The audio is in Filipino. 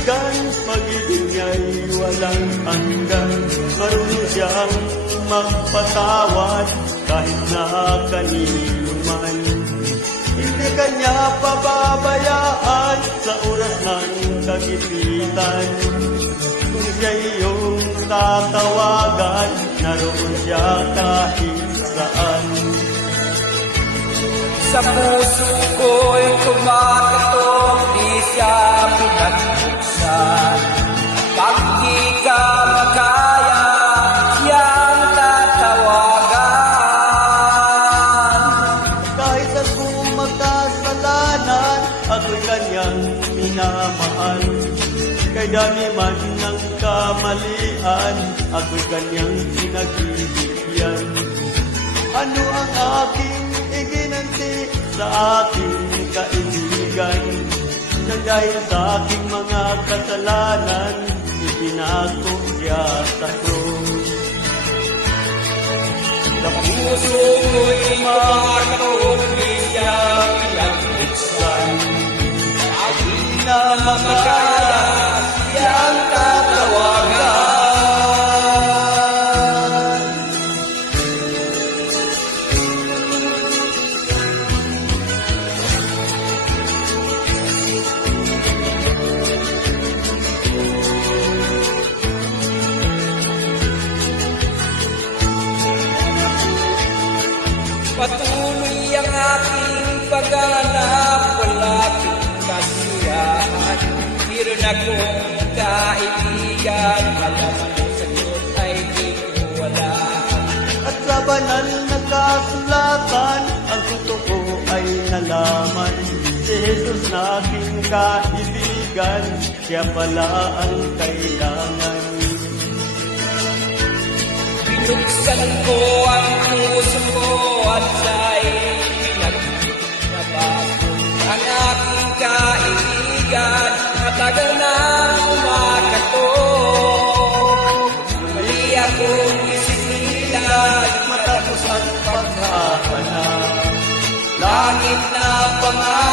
kaibigan, pag-ibig niya'y walang hanggan. Marunong siyang magpatawad kahit na kanino man. Hindi kanya pababayaan sa oras ng kagipitan. Kung siya iyong tatawagan, naroon siya kahit saan. Sa puso ko'y kumakatok, di siya pinagbuksan. Pag di ka makaya, siyang tatawagan. Kahit ako'y magkasalanan, ako'y kanyang minamahal. Kay dami man ng kamalian, ako'y kanyang pinagbibigyan. Ano ang aking iginanti sa aking kaibigan? Nang dahil sa aking mga kasalanan, ipinako siya sa krus. Sa puso ko'y kumakatok, di siya pinagbuksan. Pag di na makaya, siyang tatawagan. Patuloy ang aking paghanap, wala akong kasiraan. Meron akong kaibigan, alam ko sagot ay di ko wala. at sa banal na kasulatan, ang totoo ay nalaman. Si Jesus na aking kaibigan, siya pala ang kailangan. Binuksan ko ang puso ko at siya'y pinagbabas. Ang aking kaibigan, matagal na umakatok. Mali akong isinilang Matapos ang paghahanap, langit na pangarap.